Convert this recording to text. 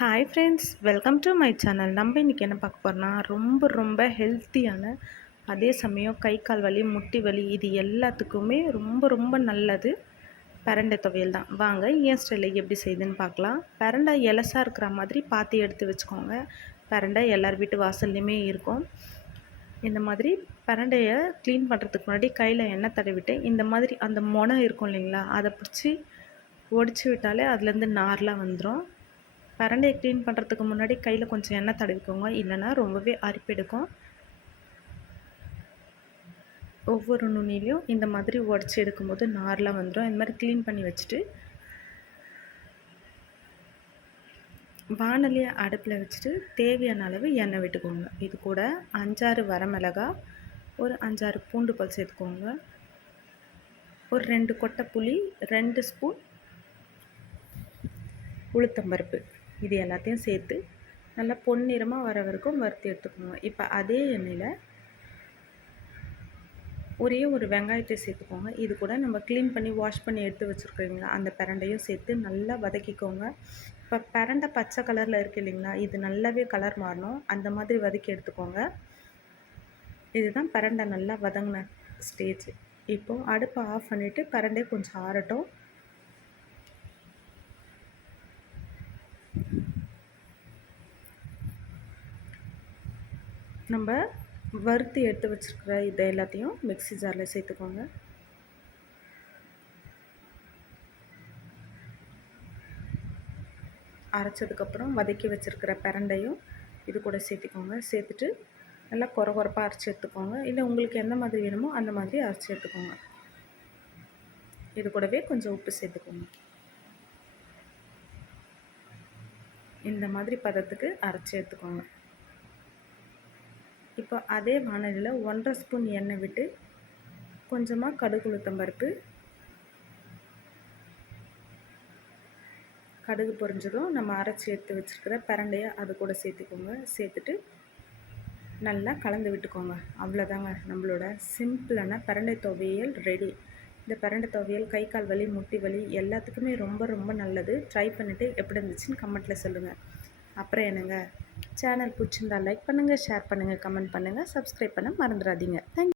Hi friends welcome to my channel நம்ம இன்றைக்கி என்ன பார்க்க போகிறோம்னா ரொம்ப ரொம்ப ஹெல்த்தியான அதே சமயம் கை கால் வலி முட்டி வலி இது எல்லாத்துக்குமே ரொம்ப ரொம்ப நல்லது. பரண்டை துவையல் தான். வாங்க ஏன் ஸ்டைலில் எப்படி செய்யுதுன்னு பார்க்கலாம். பரண்டை எலசாக இருக்கிற மாதிரி பார்த்து எடுத்து வச்சுக்கோங்க. பரண்டை எல்லார் வீட்டு வாசல்லையுமே இருக்கும். இந்த மாதிரி பரண்டையை க்ளீன் பண்ணுறதுக்கு முன்னாடி கையில் எண்ணெய் தடவிட்டு இந்த மாதிரி அந்த மொனை இருக்கும் இல்லைங்களா அதை பிடிச்சி ஒடிச்சு விட்டாலே அதுலேருந்து நார்லாம் வந்துடும் பரண்டையை க்ளீன் பண்ணுறதுக்கு முன்னாடி கையில் கொஞ்சம் எண்ணெய் தடவிக்கோங்க. இல்லைன்னா ரொம்பவே அரிப்பெடுக்கும் ஒவ்வொரு நுனிலையும் இந்த மாதிரி உடச்சி எடுக்கும்போது நார்லாம் வந்துடும் இந்த மாதிரி க்ளீன் பண்ணி வச்சுட்டு வானலியை அடுப்பில் வச்சுட்டு தேவையான அளவு எண்ணெய் விட்டுக்கோங்க. இது கூட அஞ்சாறு வரமிளகா ஒரு அஞ்சாறு பூண்டு பல் சேர்த்துக்கோங்க. ஒரு ரெண்டு கொட்டை புளி ரெண்டு ஸ்பூன் உளுத்தம்பருப்பு. இது எல்லாத்தையும் சேர்த்து நல்லா பொன்னிறமாக வர வரைக்கும் வறுத்து எடுத்துக்கோங்க. இப்போ அதே எண்ணெயில் ஒரே ஒரு வெங்காயத்தை சேர்த்துக்கோங்க. இது கூட நம்ம க்ளீன் பண்ணி வாஷ் பண்ணி எடுத்து வச்சுருக்கீங்களா? அந்த பிரண்டையும் சேர்த்து நல்லா வதக்கிக்கோங்க. இப்போ பிரண்டை பச்சை கலரில் இருக்குது இல்லைங்களா? இது நல்லாவே கலர் மாறணும். அந்த மாதிரி வதக்கி எடுத்துக்கோங்க. இதுதான் பிரண்டை நல்லா வதங்கின ஸ்டேஜ் இப்போது அடுப்பை ஆஃப் பண்ணிவிட்டு பிரண்டை கொஞ்சம் ஆறட்டும். நம்ம வறுத்து எடுத்து வச்சுருக்கிற இதை எல்லாத்தையும் மிக்சி ஜாரில் சேர்த்துக்கோங்க. அரைச்சதுக்கப்புறம் வதக்கி வச்சுருக்கிற பிரண்டையும் இது கூட சேர்த்துக்கோங்க. சேர்த்துட்டு நல்லா குறை குறைப்பாக அரைச்சி எடுத்துக்கோங்க. இல்லை உங்களுக்கு எந்த மாதிரி வேணுமோ அந்த மாதிரி அரைச்சி எடுத்துக்கோங்க. இது கூடவே கொஞ்சம் உப்பு சேர்த்துக்கோங்க. இந்த மாதிரி பதத்துக்கு அரைச்சி எடுத்துக்கோங்க. இப்போ அதே வானலியில் ஒன்றரை ஸ்பூன் எண்ணெய் விட்டு கொஞ்சமாக கடுகுளுத்தம் பருப்பு. கடுகு பொரிஞ்சதும் நம்ம அரைச்சி எடுத்து வச்சுருக்கிற பிரண்டையை அது கூட சேர்த்துக்கோங்க. சேர்த்துட்டு நல்லா கலந்து விட்டுக்கோங்க. அவ்வளோதாங்க நம்மளோட சிம்பிளான பரண்டை துவையல் ரெடி. இந்த பரண்ட துவையல் கை கால் வலி முட்டி வலி எல்லாத்துக்குமே ரொம்ப ரொம்ப நல்லது. ட்ரை பண்ணிவிட்டு எப்படி இருந்துச்சுன்னு கமெண்ட்டில் சொல்லுங்கள் அப்புறம் என்னங்க? சேனல் பிடிச்சிருந்தா லைக் பண்ணுங்கள் ஷேர் பண்ணுங்கள் கமெண்ட் பண்ணுங்கள் சப்ஸ்கிரைப் பண்ண மறந்துடாதீங்க. தேங்க்